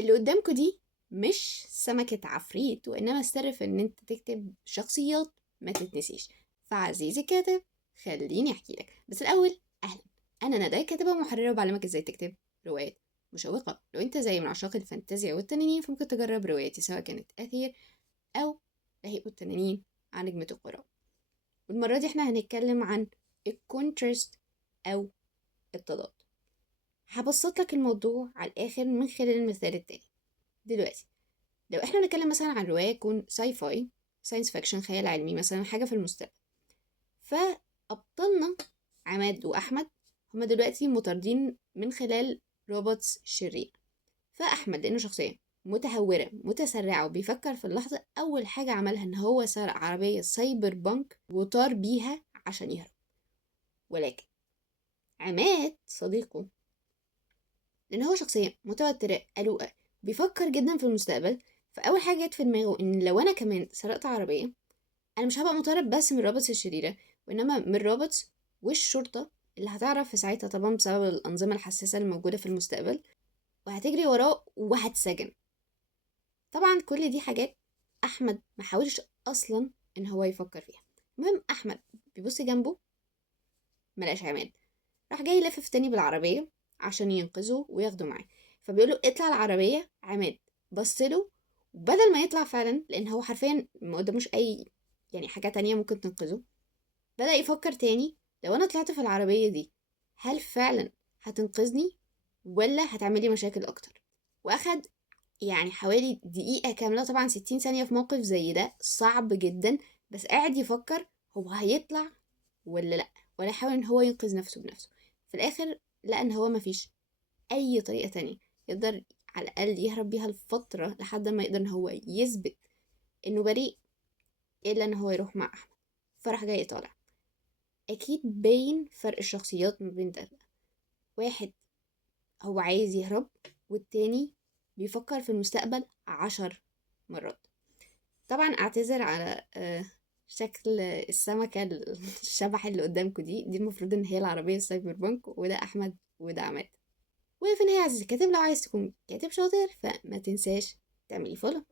اللي قدامكوا دي مش سمكة عفريت، وإنما السر في إن أنت تكتب شخصيات ما تتنسيش. فعزيزي الكاتب، خليني أحكي لك. بس الأول، أهلا، أنا ندى، كاتبة ومحررة، وبعلمك إزاي تكتب روايات مشوقة. لو أنت زي من عشاق الفانتازيا والتنانين، فممكن تجرب رواياتي، سواء كانت أثير أو لهيب التنانين عن نجمة القراء. والمرة دي احنا هنتكلم عن الكونترست أو التضاد. هبسط لك الموضوع على الآخر من خلال المثال التالي. دلوقتي لو احنا بنتكلم مثلا عن رواية تكون ساي فاي، ساينس فيكشن، خيال علمي، مثلا حاجة في المستقبل، فأبطالنا عماد وأحمد هما دلوقتي مطاردين من خلال روبوتس شرير. فأحمد لأنه شخصية متهورة متسرعة وبيفكر في اللحظة، أول حاجة عملها إن هو سرق عربية سايبر بانك وطار بيها عشان يهرب. ولكن عماد صديقه، لأن هو شخصية متوترة قلقة بيفكر جدا في المستقبل، فأول حاجة جت في دماغه إن لو أنا كمان سرقت عربية، أنا مش هبقى مطالب بس من الروبوتس الشريرة، وإنما من الروبوتس والشرطة اللي هتعرف في ساعتها طبعا بسبب الأنظمة الحساسة الموجودة في المستقبل، وهتجري وراه وهتسجن. طبعا كل دي حاجات أحمد محاولش أصلا إن هو يفكر فيها. المهم أحمد بيبص جنبه، ملقاش عماد، راح جاي لافف تاني بالعربية عشان ينقذه وياخده معاه. فبيقوله اطلع العربية. عماد بصله، وبدل ما يطلع فعلا، لان هو حرفيا ما قداموش اي يعني حاجة تانية ممكن تنقذه، بدأ يفكر تاني. لو انا طلعت في العربية دي، هل فعلا هتنقذني ولا هتعملي مشاكل اكتر؟ واخد يعني حوالي دقيقة كاملة، طبعا 60 ثانية في موقف زي ده صعب جدا، بس قاعد يفكر هو هيطلع ولا لأ، ولا يحاول ان هو ينقذ نفسه بنفسه. في الاخر لقى ان هو مفيش اي طريقة تانية يقدر على الاقل يهرب بيها الفترة لحد ما يقدر ان هو يثبت انه بريء، الا ان هو يروح مع احمد. فراح جاي طالع. اكيد باين فرق الشخصيات ما بين ده. واحد هو عايز يهرب، والتاني بيفكر في المستقبل 10 مرات. طبعا اعتذر على شكل السمكة الشبح اللي قدامكم دي المفروض ان هي العربية السايبر بانك، وده احمد وده عماد. وفي النهاية عزيزي الكاتب، لو عايز تكون كاتب شاطر فما تنساش تعملي فولو.